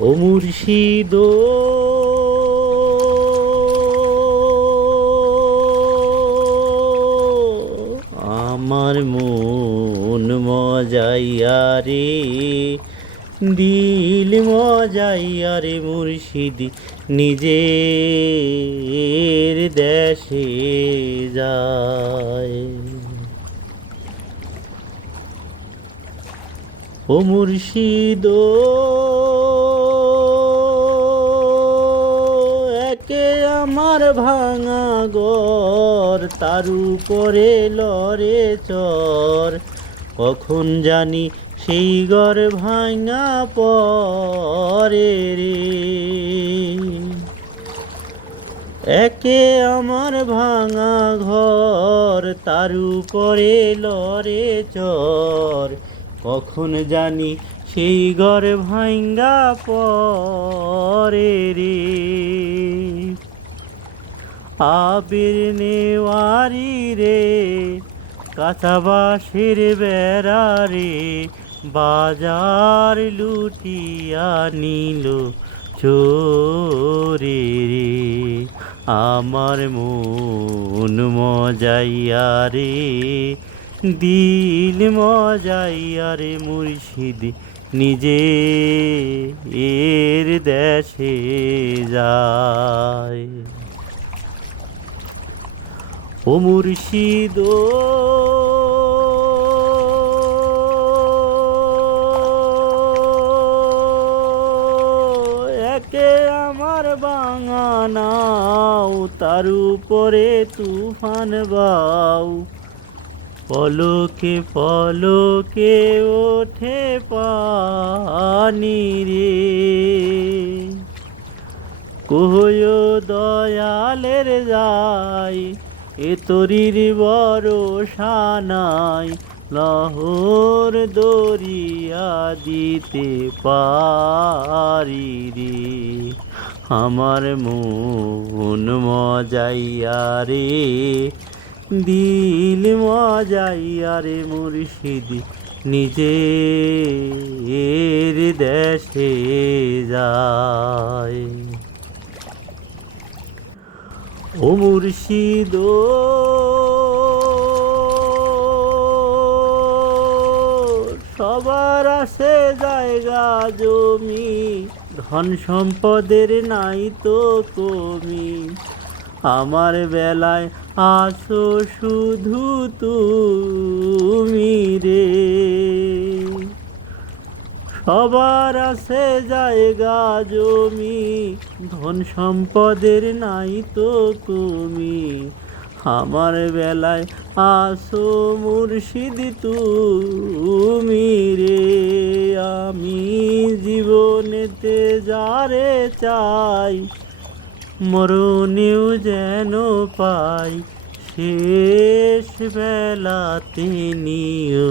ও মুর্শিদ আমার মন মজাইয়া রে, দিল মজাইয়া রে মুর্শিদ, নিজের দেশে যায়। ও মুর্শিদ আমার ভাঙা গর তার উপরে লরে চর। কখন জানি সেই ঘর ভাঙা পরে রে। একে আমার ভাঙা ঘর, তার উপরে লরে চর। কখন জানি সেই ঘর ভাঙ্গা পরে রে। আবির নেওয়ারি রে কাঁচা বাঁশের বেড়া রে, বাজার লুটিয়া নিল চোরে রে। আমার মন মজাইয়া রে, দিল মজাইয়া রে মুর্শিদ, নিজে এর দেশে যায়। ও মুর্শিদ একে আমার বাঙানাও, তার উপরে তুফান বাউ পলকে পলকে ওঠে পানি রে। কহয় দয়ালের যাই এ তরির বড় সানাই লহর দরিয়া দিতে পারি রে। আমার মন মজাইয়া রে, দিল মজাইয়া রে মুর্শিদ নিজে এর দেশে যায়। ও মুর্শিদ সবার আছে জায়গা জমি, ধন সম্পদের নাই তো কমি। আমার বেলায় আসো শুধু তুমি রে। সবার আছে জায়গা জমি, ধন সম্পদের নাই তো তুমি। আমার বেলায় আসো মুর্শিদ তুমি রে, আমি জীবনেতে যারে চাই, মরণেও যেন পাই। শেষ বেলাতে নিও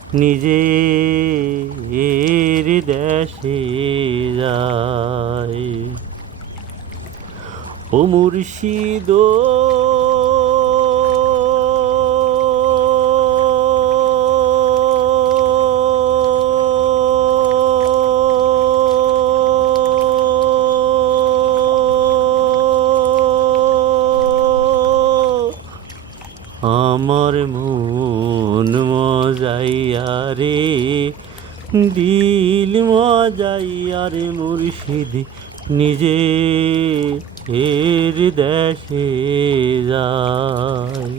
নিজে এর দেশে যায়। ও মুর্শিদ আমার মন মজাইয়া রে দিল মজাইয়া রে মুর্শিদ নিজে এর দেশে যায়।